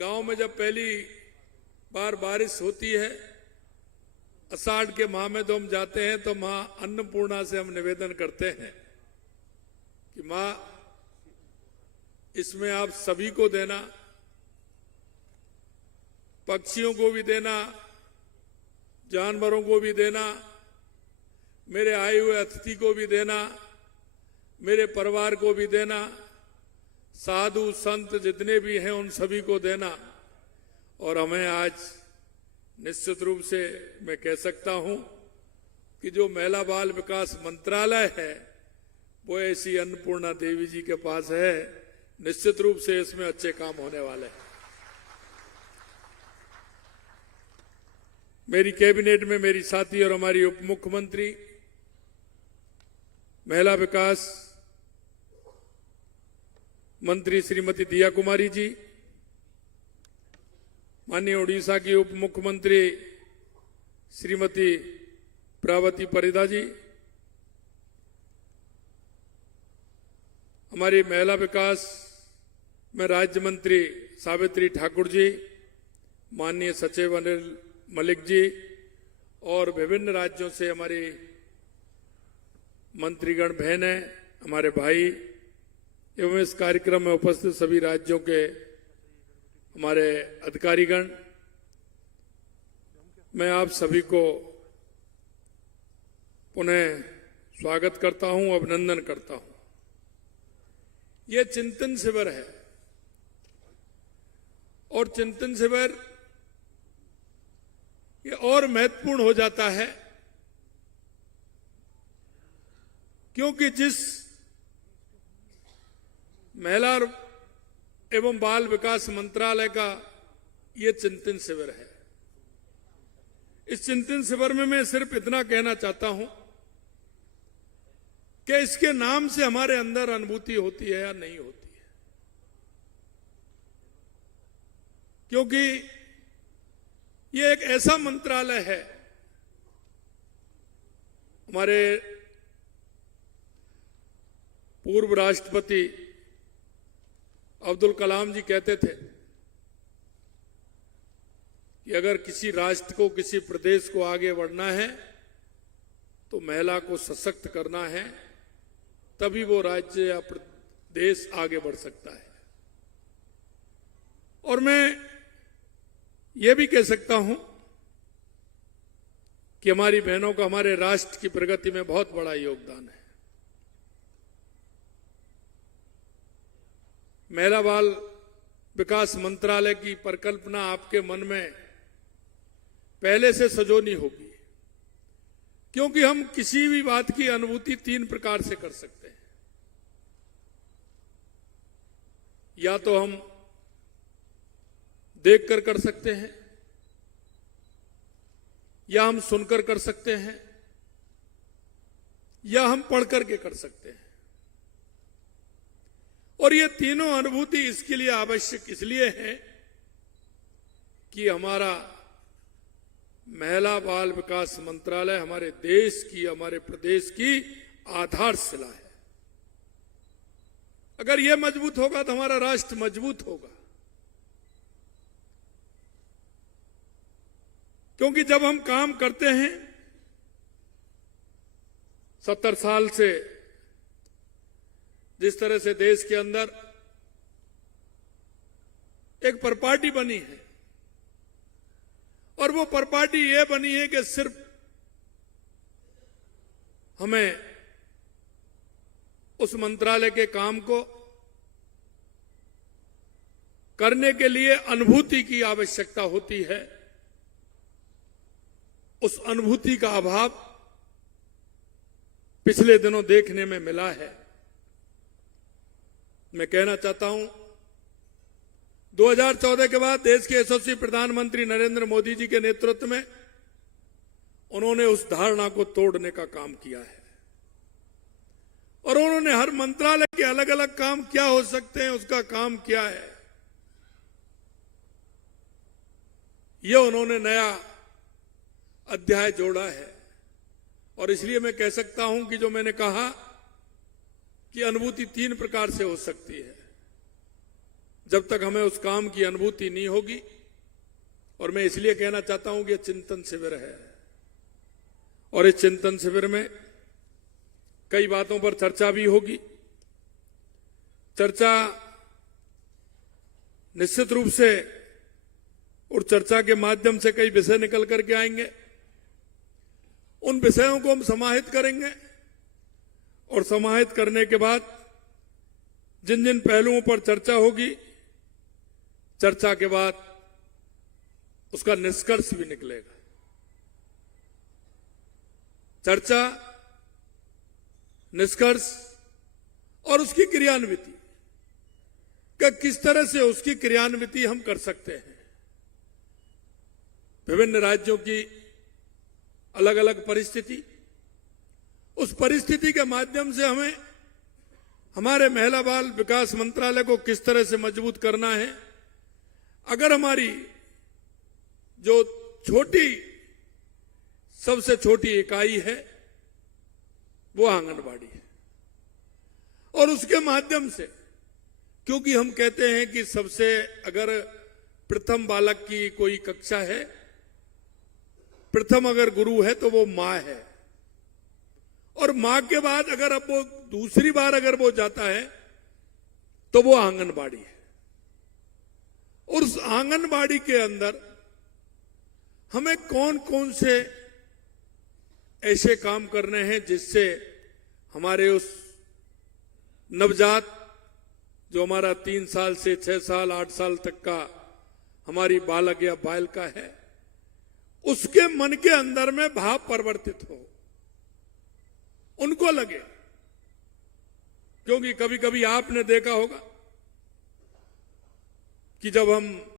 गांव में जब पहली बार बारिश होती है, आषाढ़ के माह में तो हम जाते हैं तो मां अन्नपूर्णा से हम निवेदन करते हैं कि मां इसमें आप सभी को देना, पक्षियों को भी देना, जानवरों को भी देना, मेरे आए हुए अतिथि को भी देना, मेरे परिवार को भी देना, साधु संत जितने भी हैं उन सभी को देना। और हमें आज निश्चित रूप से मैं कह सकता हूं कि जो महिला बाल विकास मंत्रालय है वो ऐसी अन्नपूर्णा देवी जी के पास है। निश्चित रूप से इसमें अच्छे काम होने वाले हैं। मेरी कैबिनेट में मेरी साथी और हमारी उप मुख्यमंत्री महिला विकास मंत्री श्रीमती दिया कुमारी जी, माननीय उड़ीसा की उप मुख्यमंत्री श्रीमती प्रावती परिदा जी, हमारी महिला विकास में राज्य मंत्री सावित्री ठाकुर जी, माननीय सचिव अनिल मलिक जी और विभिन्न राज्यों से हमारे मंत्रीगण बहनें, हमारे भाई एवं इस कार्यक्रम में उपस्थित सभी राज्यों के हमारे अधिकारीगण, मैं आप सभी को पुनः स्वागत करता हूं, अभिनंदन करता हूं। यह चिंतन शिविर है और चिंतन शिविर ये और महत्वपूर्ण हो जाता है क्योंकि जिस महिला एवं बाल विकास मंत्रालय का ये चिंतन शिविर है, इस चिंतन शिविर में मैं सिर्फ इतना कहना चाहता हूं कि इसके नाम से हमारे अंदर अनुभूति होती है या नहीं होती है, क्योंकि ये एक ऐसा मंत्रालय है, हमारे पूर्व राष्ट्रपति अब्दुल कलाम जी कहते थे कि अगर किसी राष्ट्र को, किसी प्रदेश को आगे बढ़ना है तो महिला को सशक्त करना है, तभी वो राज्य या देश आगे बढ़ सकता है। और मैं ये भी कह सकता हूं कि हमारी बहनों का हमारे राष्ट्र की प्रगति में बहुत बड़ा योगदान है। महिला बाल विकास मंत्रालय की परिकल्पना आपके मन में पहले से सजोनी होगी, क्योंकि हम किसी भी बात की अनुभूति तीन प्रकार से कर सकते हैं। या तो हम देखकर कर सकते हैं, या हम सुनकर कर सकते हैं, या हम पढ़कर के कर सकते हैं। और ये तीनों अनुभूति इसके लिए आवश्यक इसलिए है कि हमारा महिला बाल विकास मंत्रालय हमारे देश की, हमारे प्रदेश की आधारशिला है। अगर यह मजबूत होगा तो हमारा राष्ट्र मजबूत होगा, क्योंकि जब हम काम करते हैं 70 साल से जिस तरह से देश के अंदर एक परपाटी बनी है, और वो परपाटी ये बनी है कि सिर्फ हमें उस मंत्रालय के काम को करने के लिए अनुभूति की आवश्यकता होती है। उस अनुभूति का अभाव पिछले दिनों देखने में मिला है। मैं कहना चाहता हूं 2014 के बाद देश के यशस्वी प्रधानमंत्री नरेंद्र मोदी जी के नेतृत्व में उन्होंने उस धारणा को तोड़ने का काम किया है, और उन्होंने हर मंत्रालय के अलग अलग काम क्या हो सकते हैं उसका काम किया है। ये उन्होंने नया अध्याय जोड़ा है, और इसलिए मैं कह सकता हूं कि जो मैंने कहा कि अनुभूति तीन प्रकार से हो सकती है। जब तक हमें उस काम की अनुभूति नहीं होगी, और मैं इसलिए कहना चाहता हूं कि चिंतन शिविर है, और इस चिंतन शिविर में कई बातों पर चर्चा भी होगी। चर्चा निश्चित रूप से, और चर्चा के माध्यम से कई विषय निकल करके आएंगे। उन विषयों को हम समाहित करेंगे, और समाहित करने के बाद जिन जिन पहलुओं पर चर्चा होगी, चर्चा के बाद उसका निष्कर्ष भी निकलेगा। चर्चा, निष्कर्ष और उसकी क्रियान्विति, कि किस तरह से उसकी क्रियान्विति हम कर सकते हैं। विभिन्न राज्यों की अलग अलग परिस्थिति, उस परिस्थिति के माध्यम से हमें हमारे महिला बाल विकास मंत्रालय को किस तरह से मजबूत करना है। अगर हमारी जो सबसे छोटी इकाई है वो आंगनबाड़ी है, और उसके माध्यम से, क्योंकि हम कहते हैं कि सबसे, अगर प्रथम बालक की कोई कक्षा है, प्रथम अगर गुरु है तो वो मां है, और मां के बाद अगर अब वो दूसरी बार अगर वो जाता है तो वो आंगनबाड़ी है। और उस आंगनबाड़ी के अंदर हमें कौन कौन से ऐसे काम करने हैं जिससे हमारे उस नवजात, जो हमारा 3 साल से 6 साल 8 साल तक का हमारी बालक या बालिका है, उसके मन के अंदर में भाव परिवर्तित हो, उनको लगे। क्योंकि कभी कभी आपने देखा होगा कि जब हम